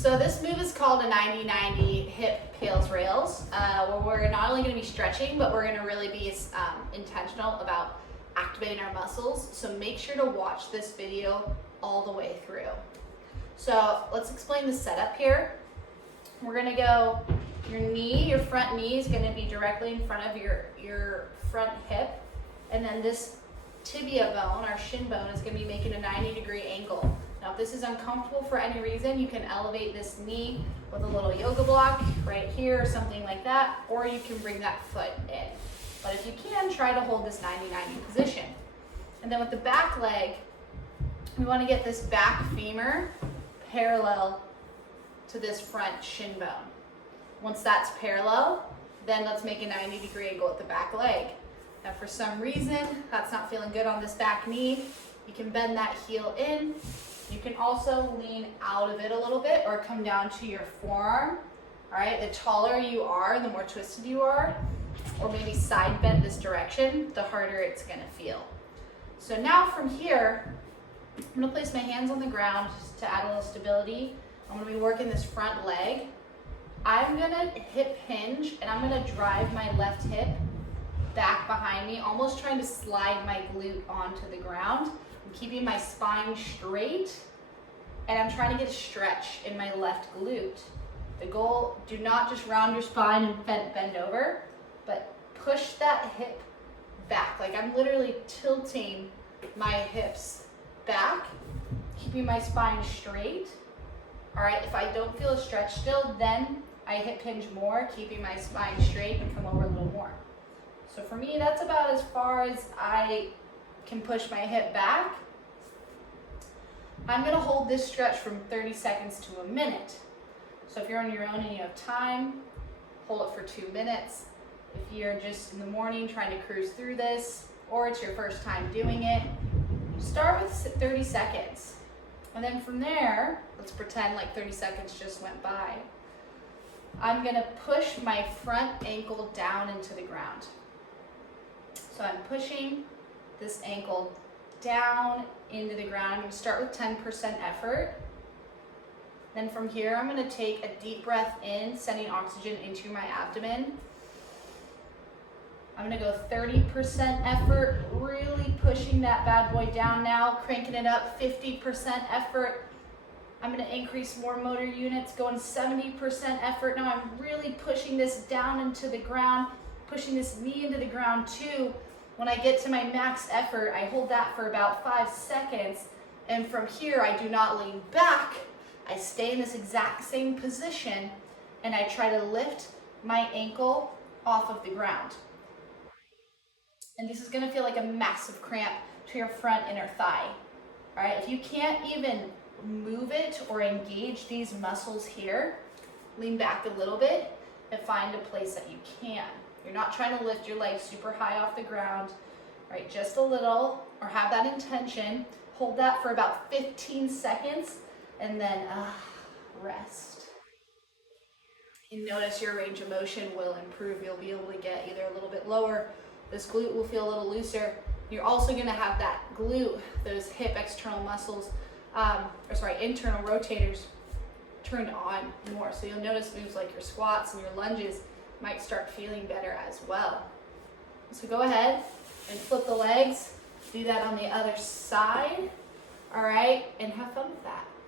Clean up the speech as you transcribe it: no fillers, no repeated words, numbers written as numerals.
So this move is called a 90-90 hip PAILs rails, where we're not only going to be stretching, but we're going to really be intentional about activating our muscles. So make sure to watch this video all the way through. So let's explain the setup here. We're going to go, your front knee is going to be directly in front of your front hip, and then this tibia bone, our shin bone, is going to be making a 90-degree angle. Now, if this is uncomfortable for any reason, you can elevate this knee with a little yoga block right here or something like that, or you can bring that foot in. But if you can, try to hold this 90-90 position. And then with the back leg, we want to get this back femur parallel to this front shin bone. Once that's parallel, then let's make a 90-degree angle at the back leg. Now, for some reason, that's not feeling good on this back knee, you can bend that heel in. You can also lean out of it a little bit or come down to your forearm. All right, the taller you are, the more twisted you are, or maybe side bend this direction, the harder it's gonna feel. So now from here, I'm gonna place my hands on the ground to add a little stability. I'm gonna be working this front leg. I'm gonna hip hinge and I'm gonna drive my left hip back behind me, almost trying to slide my glute onto the ground. I'm keeping my spine straight, and I'm trying to get a stretch in my left glute. The goal, do not just round your spine and bend over, but push that hip back. Like I'm literally tilting my hips back, keeping my spine straight. All right, if I don't feel a stretch still, then I hip hinge more, keeping my spine straight and come over a little more. So for me, that's about as far as I can push my hip back. I'm gonna hold this stretch from 30 seconds to a minute. So if you're on your own and you have time, hold it for 2 minutes. If you're just in the morning trying to cruise through this, or it's your first time doing it, start with 30 seconds. And then from there, let's pretend like 30 seconds just went by. I'm gonna push my front ankle down into the ground. So I'm pushing this ankle down into the ground. I'm going to start with 10% effort. Then from here, I'm going to take a deep breath in, sending oxygen into my abdomen. I'm going to go 30% effort, really pushing that bad boy down now, cranking it up, 50% effort. I'm going to increase more motor units, going 70% effort. Now I'm really pushing this down into the ground, pushing this knee into the ground too. When I get to my max effort, I hold that for about 5 seconds. And from here, I do not lean back. I stay in this exact same position and I try to lift my ankle off of the ground. And this is gonna feel like a massive cramp to your front inner thigh. All right, if you can't even move it or engage these muscles here, lean back a little bit and find a place that you can. You're not trying to lift your legs super high off the ground, right? Just a little, or have that intention. Hold that for about 15 seconds and then rest. You notice your range of motion will improve. You'll be able to get either a little bit lower. This glute will feel a little looser. You're also gonna have that glute, those hip external muscles, internal rotators turned on more. So you'll notice moves like your squats and your lunges might start feeling better as well. So go ahead and flip the legs. Do that on the other side. All right, and have fun with that.